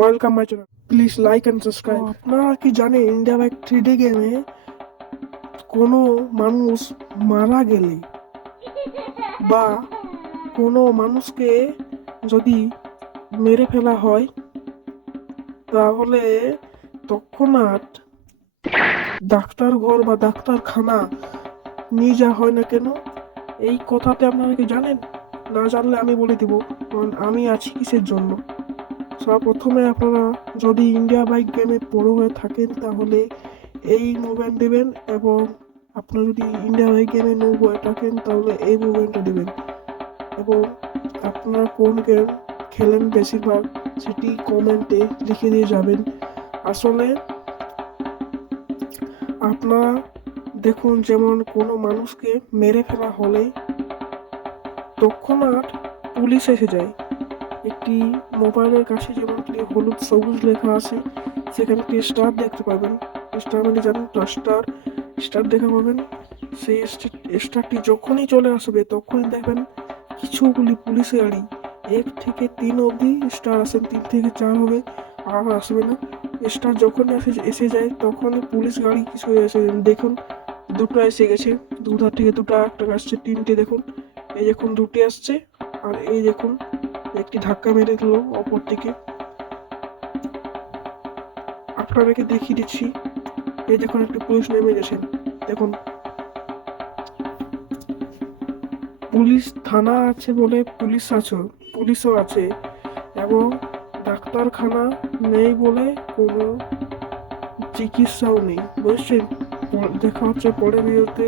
Welcome my channel, please like and subscribe. আপনারা কি জানেন ইন্ডিয়া বাইক 3D গেমে কোনো মানুষ মারা গেলে বা কোনো মানুষকে যদি মেরে ফেলা হয় তাহলে তৎক্ষণাৎ ডাক্তার ঘর বা ডাক্তারখানা নিয়ে যাওয়া হয় না কেন? এই কথাতে আপনারা কি জানেন? না জানলে আমি বলে দিব, কারণ আমি আছি কিসের জন্য। প্রথমে আপনারা যদি ইন্ডিয়া বাইক গেমে প্রো হয়ে থাকেন তাহলে এই মুভমেন্ট দেবেন, এবং আপনারা যদি ইন্ডিয়া বাইক গেমে নো হয়ে থাকেন তাহলে এই মুভমেন্টটা দেবেন। এবং আপনারা কোন গেম খেলেন বেশিরভাগ সেটি কমেন্টে লিখে দিয়ে যাবেন। আসলে আপনারা দেখুন, যেমন কোনো মানুষকে মেরে ফেলা হলে তৎক্ষণাৎ পুলিশ এসে যায়। একটি মোবাইলের কাছে যেমন হলুদ সবুজ লেখা আছে, সেখানে একটি স্টার দেখতে পাবেন। স্টার মানে জানেন তো, স্টার দেখা পাবেন। সেই স্টারটি যখনই চলে আসবে তখনই দেখবেন কিছুগুলি পুলিশ গাড়ি 1 থেকে 3 অবধি স্টার আসেন, 3 থেকে 4 হবে, আর আসবে না। স্টার যখন এসে যায় তখনই পুলিশ গাড়ি কিছু এসে দেখুন, দুটো এসে গেছে, দুধার থেকে দুটো একটা আসছে, 3টে দেখুন। এই দেখুন 2টি আসছে, আর এই দেখুন একটি ধাক্কা মেরে দিল অপর দিকে। আপনাদেরকে দেখিয়ে দিচ্ছি, এই দেখুন একটি পুলিশ নেমে গেছেন। দেখুন পুলিশ থানা আছে বলে পুলিশও আছে, এবং ডাক্তারখানা নেই বলে কোনো চিকিৎসাও নেই, বুঝছেন? দেখা হচ্ছে পরের ভিডিওতে।